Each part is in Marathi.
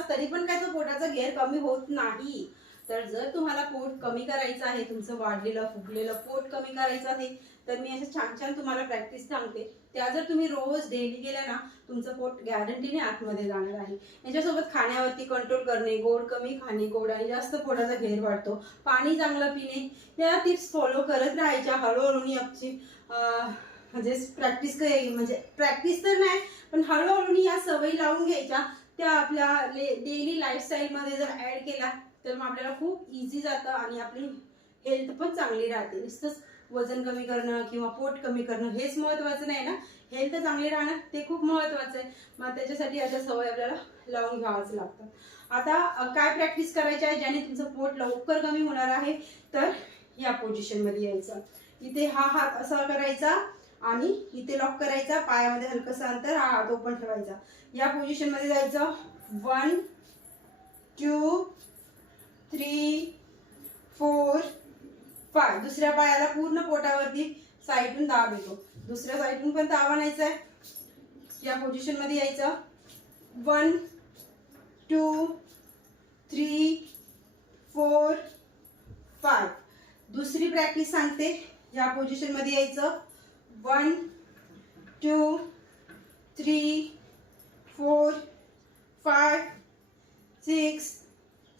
तास तरी पण काय तो पोटाचा घेर कमी होत नाही। तर जर तुम्हाला पोट कमी करायचं आहे, तुमचं वाढलेलं फुगलेलं पोट कमी करायचं आहे, तर मी असे छान छान तुम्हाला प्रॅक्टिस सांगते। त्या जर तुम्ही रोज डेली केल्या ना, तुमचं पोट गॅरंटीने आतमध्ये जाणार आहे। याच्यासोबत खाण्यावरती कंट्रोल करणे, गोड कमी खाणे, गोड आणि जास्त पोटाचा घेर वाढतो, पाणी चांगलं पिणे, या टिप्स फॉलो करत राहायच्या। हळूहळू आपली म्हणजे प्रॅक्टिस तर नाही, पण हळूहळू या सवयी लावून घ्यायच्या। त्या आपल्या डेली लाईफस्टाईल मध्ये जर ऍड केला तर मग आपल्याला खूप इझी जातं आणि आपली हेल्थ पण चांगली राहते। नुसतंच वजन कमी करणं किंवा पोट कमी करणं हेच महत्वाचं नाही ना, हेल्थ चांगली राहणं ते खूप महत्वाचं आहे। मग त्याच्यासाठी अशा सवय आपल्याला लावून घ्यावाच लागतं। आता काय प्रॅक्टिस करायची आहे ज्याने तुमचं पोट लवकर कमी होणार आहे, तर या पोझिशन मध्ये यायचं। इथे हा हात असा करायचा आणि इथे लॉक करायचा, पायामध्ये हलकसं अंतर, हा हात ओपन ठेवायचा, या पोझिशन मध्ये जायचं। 1 2 3 4 5। दुसऱ्या पायाला पूर्ण पोटावरती साईडून दाब येतो, दुसऱ्या साईडून पण दाब आणायचा आहे, या पोझिशन मध्ये यायचं। 1 2 3 4 5। दुसरी प्रॅक्टिस सांगते, या पोझिशन मध्ये यायचं। 1 2 3 4 5 6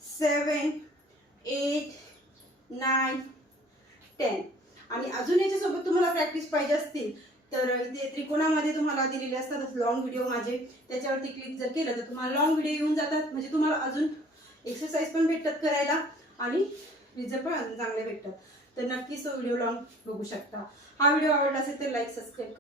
7 8 9 10। आणि अजून याच्यासोबत तुम्हाला प्रॅक्टिस पाहिजे असतील तर इथे त्रिकोणामध्ये तुम्हाला दिलेले असतात लॉंग व्हिडिओ माझे, त्याच्यावरती क्लिक जर केलं तर तुम्हाला लॉंग व्हिडिओ येऊन जातात। म्हणजे तुम्हाला अजून एक्सरसाइज पण भेटतात करायला आणि रिझल्ट पण चांगले भेटतात। तर नक्कीच तो व्हिडिओ लॉंग बघू शकता। हा व्हिडिओ आवडला असेल तर लाईक सबस्क्राईब